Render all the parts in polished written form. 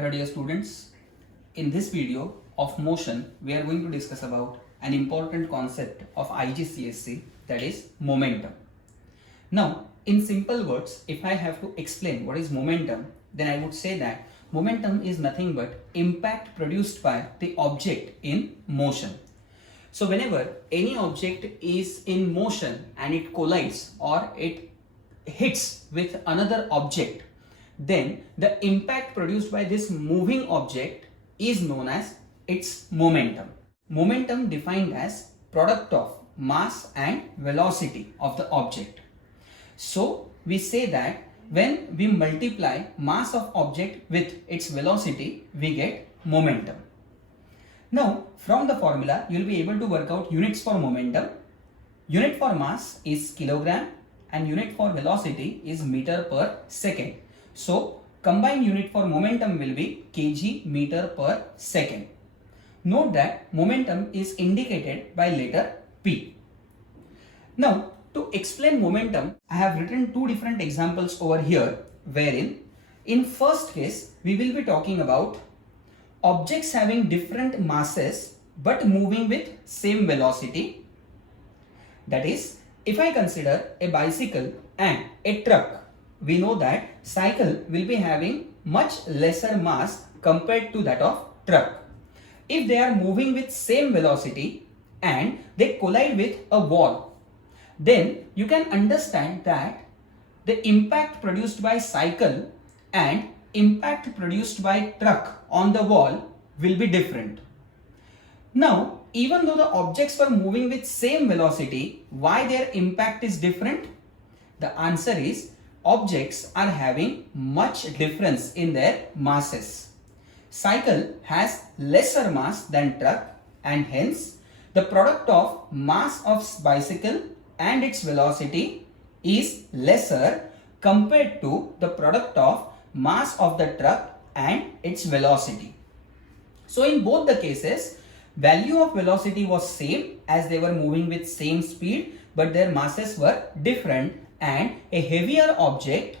Hello dear students, in this video of motion we are going to discuss about an important concept of IGCSE, that is momentum. Now in simple words, if I have to explain what is momentum, then I would say that momentum is nothing but impact produced by the object in motion. So whenever any object is in motion and it collides or it hits with another object, then the impact produced by this moving object is known as its momentum. Momentum defined as product of mass and velocity of the object. So we say that when we multiply mass of object with its velocity, we get momentum. Now from the formula you will be able to work out units for momentum. Unit for mass is kilogram and unit for velocity is meter per second. So combined unit for momentum will be kg meter per second. Note that momentum is indicated by letter P. Now to explain momentum, I have written two different examples over here, wherein in first case we will be talking about objects having different masses but moving with same velocity. That is, if I consider a bicycle and a truck, we know that cycle will be having much lesser mass compared to that of truck. If they are moving with same velocity and they collide with a wall, then you can understand that the impact produced by cycle and impact produced by truck on the wall will be different. Now, even though the objects were moving with same velocity, why their impact is different? The answer is objects are having much difference in their masses. Cycle has lesser mass than truck and hence the product of mass of bicycle and its velocity is lesser compared to the product of mass of the truck and its velocity. So in both the cases, value of velocity was same as they were moving with same speed, but their masses were different, and a heavier object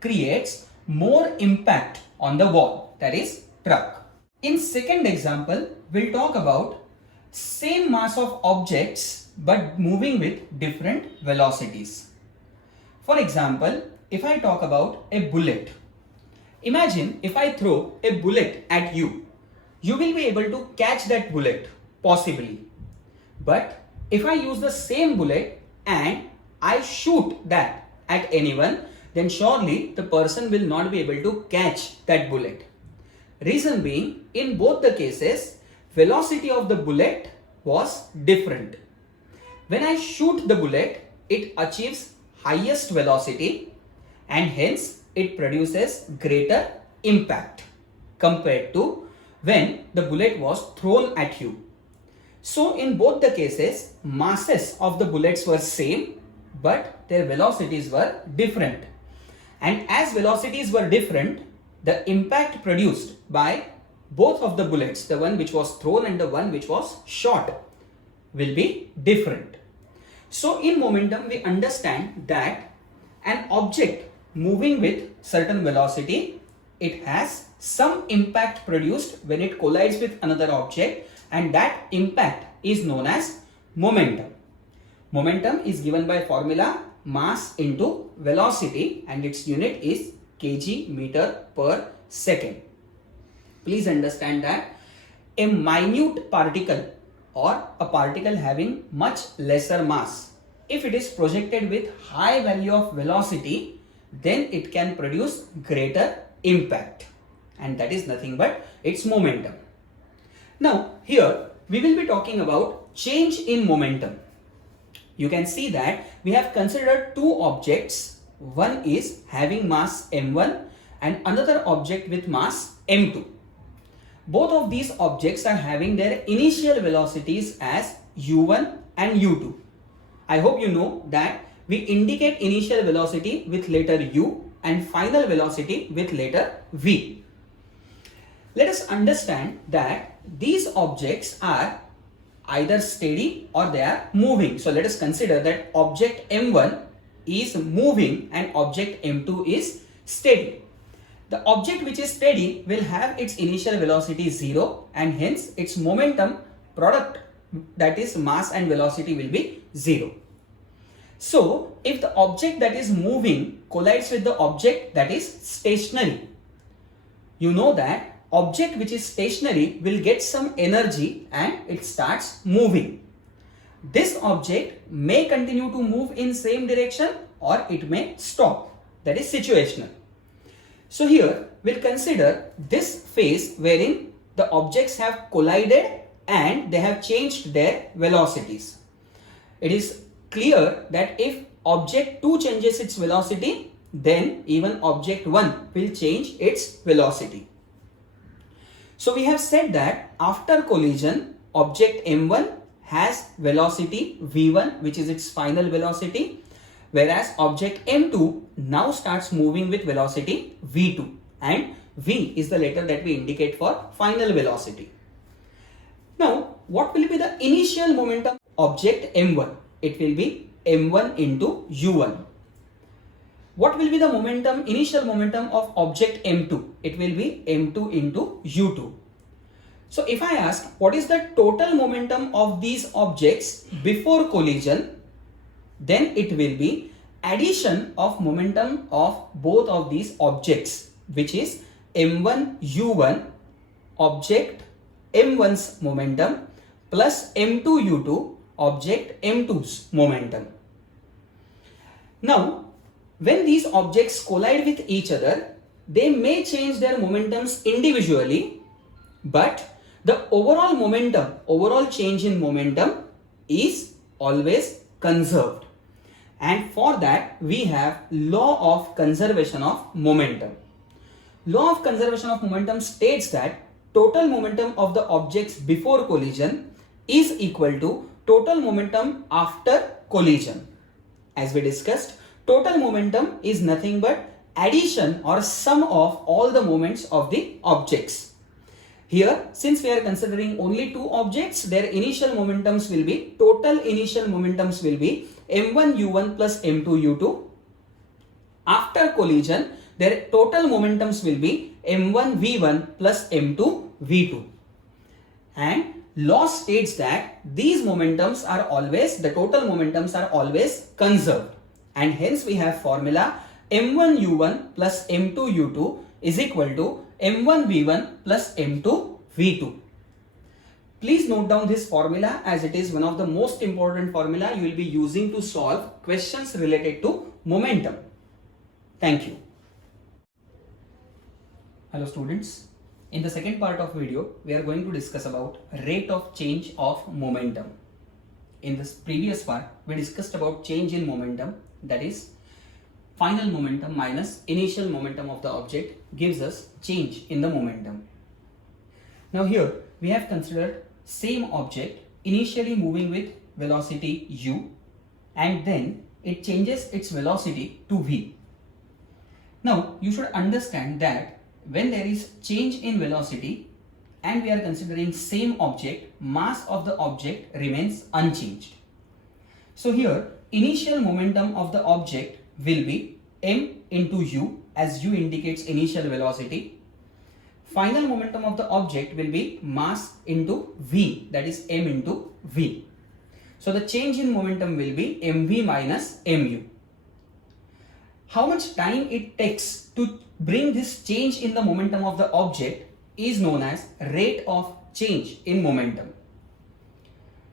creates more impact on the wall, that is truck. In second example, we'll talk about same mass of objects but moving with different velocities. For example, if I talk about a bullet, imagine if I throw a bullet at you, you will be able to catch that bullet possibly. But if I use the same bullet and I shoot that at anyone, then surely the person will not be able to catch that bullet. Reason being, in both the cases, velocity of the bullet was different. When I shoot the bullet, it achieves highest velocity and hence it produces greater impact compared to when the bullet was thrown at you. So in both the cases, masses of the bullets were same but their velocities were different. And as velocities were different, the impact produced by both of the bullets, the one which was thrown and the one which was shot, will be different. So in momentum, we understand that an object moving with certain velocity, it has some impact produced when it collides with another object, and that impact is known as momentum. Momentum is given by formula mass into velocity and its unit is kg meter per second. Please understand that a minute particle or a particle having much lesser mass, if it is projected with high value of velocity, then it can produce greater impact, and that is nothing but its momentum. Now here we will be talking about change in momentum. You can see that we have considered two objects. One is having mass m1 and another object with mass m2. Both of these objects are having their initial velocities as u1 and u2. I hope you know that we indicate initial velocity with letter u and final velocity with letter v. Let us understand that these objects are either steady or they are moving. So let us consider that object m1 is moving and object m2 is steady. The object which is steady will have its initial velocity 0 and hence its momentum product, that is mass and velocity, will be 0. So if the object that is moving collides with the object that is stationary, you know that object which is stationary will get some energy and it starts moving. This object may continue to move in same direction or it may stop. That is situational. So here we'll consider this phase wherein the objects have collided and they have changed their velocities. It is clear that if object 2 changes its velocity, then even object 1 will change its velocity. So we have said that after collision, object M1 has velocity V1, which is its final velocity, whereas object M2 now starts moving with velocity V2, and V is the letter that we indicate for final velocity. Now, what will be the initial momentum of object M1? It will be M1 into U1. What will be the initial momentum of object M2? It will be M2 into U2. So if I ask what is the total momentum of these objects before collision, then it will be addition of momentum of both of these objects, which is M1 U1, object M1's momentum, plus M2 U2, object M2's momentum. Now, when these objects collide with each other, they may change their momentums individually, but the overall change in momentum is always conserved. And for that, we have law of conservation of momentum. Law of conservation of momentum states that total momentum of the objects before collision is equal to total momentum after collision. As we discussed, total momentum is nothing but addition or sum of all the moments of the objects. Here, since we are considering only two objects, their initial momentums will be, total initial momentums will be M1 U1 plus M2 U2. After collision, their total momentums will be M1 V1 plus M2 V2. And law states that these momentums are always, the total momentums are always conserved. And hence we have formula M1 U1 plus M2 U2 is equal to M1 V1 plus M2 V2. Please note down this formula as it is one of the most important formula you will be using to solve questions related to momentum. Thank you. Hello students. In the second part of video, we are going to discuss about rate of change of momentum. In this previous part, we discussed about change in momentum, that is final momentum minus initial momentum of the object gives us change in the momentum. Now here we have considered same object initially moving with velocity u and then it changes its velocity to v. Now you should understand that when there is change in velocity and we are considering same object, mass of the object remains unchanged. So here initial momentum of the object will be m into u, as u indicates initial velocity. Final momentum of the object will be mass into v, that is m into v. So the change in momentum will be mv minus mu. How much time it takes to bring this change in the momentum of the object is known as rate of change in momentum.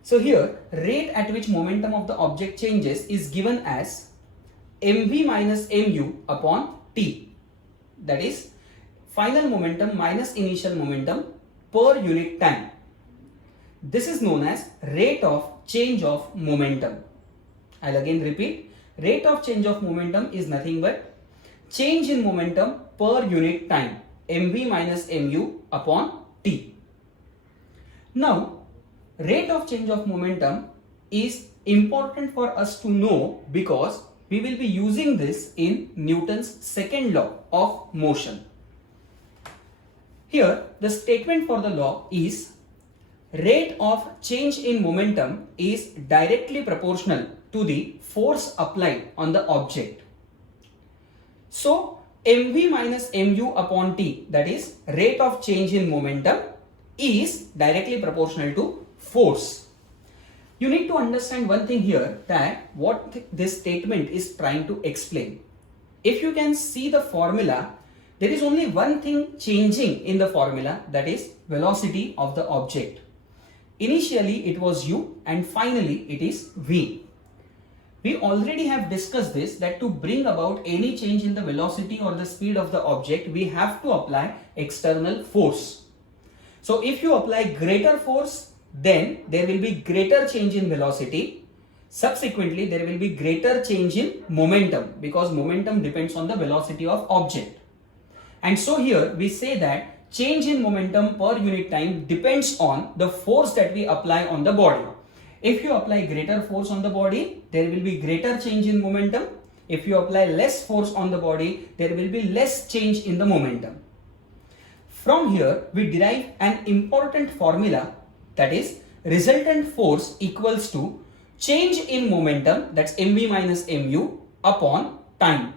So here rate at which momentum of the object changes is given as mv minus mu upon t, that is final momentum minus initial momentum per unit time. This is known as rate of change of momentum. I'll again repeat, rate of change of momentum is nothing but change in momentum per unit time, mv minus mu upon t. Now rate of change of momentum is important for us to know because we will be using this in Newton's second law of motion. Here the statement for the law is rate of change in momentum is directly proportional to the force applied on the object. So mv minus mu upon t, that is rate of change in momentum, is directly proportional to force. You need to understand one thing here, that what this statement is trying to explain. If you can see the formula, there is only one thing changing in the formula, that is velocity of the object. Initially it was u and finally it is v. We already have discussed this, that to bring about any change in the velocity or the speed of the object, we have to apply external force. So if you apply greater force, then there will be greater change in velocity. Subsequently, there will be greater change in momentum, because momentum depends on the velocity of object. And so here we say that change in momentum per unit time depends on the force that we apply on the body. If you apply greater force on the body, there will be greater change in momentum. If you apply less force on the body, there will be less change in the momentum. From here, we derive an important formula, that is resultant force equals to change in momentum, that's mv minus mu upon time.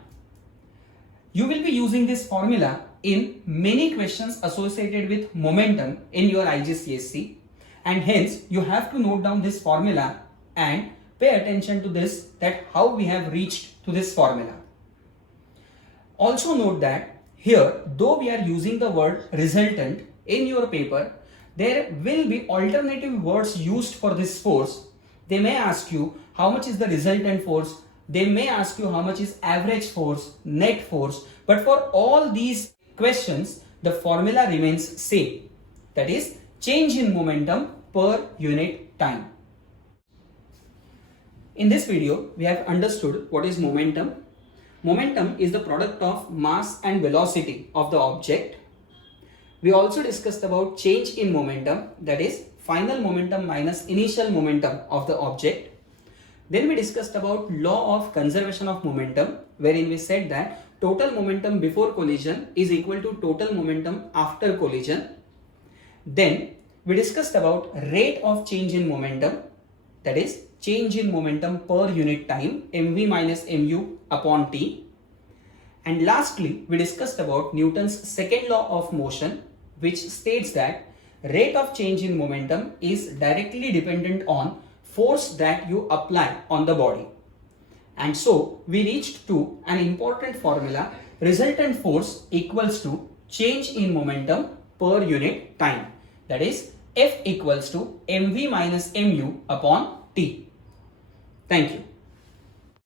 You will be using this formula in many questions associated with momentum in your IGCSE, and hence you have to note down this formula and pay attention to this, that how we have reached to this formula. Also note that here, though we are using the word resultant in your paper, there will be alternative words used for this force. They may ask you how much is the resultant force, they may ask you how much is average force, net force, but for all these questions, the formula remains same, that is change in momentum per unit time. In this video, we have understood what is momentum. Momentum is the product of mass and velocity of the object. We also discussed about change in momentum, that is final momentum minus initial momentum of the object. Then we discussed about law of conservation of momentum, wherein we said that total momentum before collision is equal to total momentum after collision. Then we discussed about rate of change in momentum, that is change in momentum per unit time, mv minus mu upon t. And lastly, we discussed about Newton's second law of motion, which states that rate of change in momentum is directly dependent on force that you apply on the body. And so we reached to an important formula, resultant force equals to change in momentum per unit time, that is F equals to mv minus mu upon t. Thank you.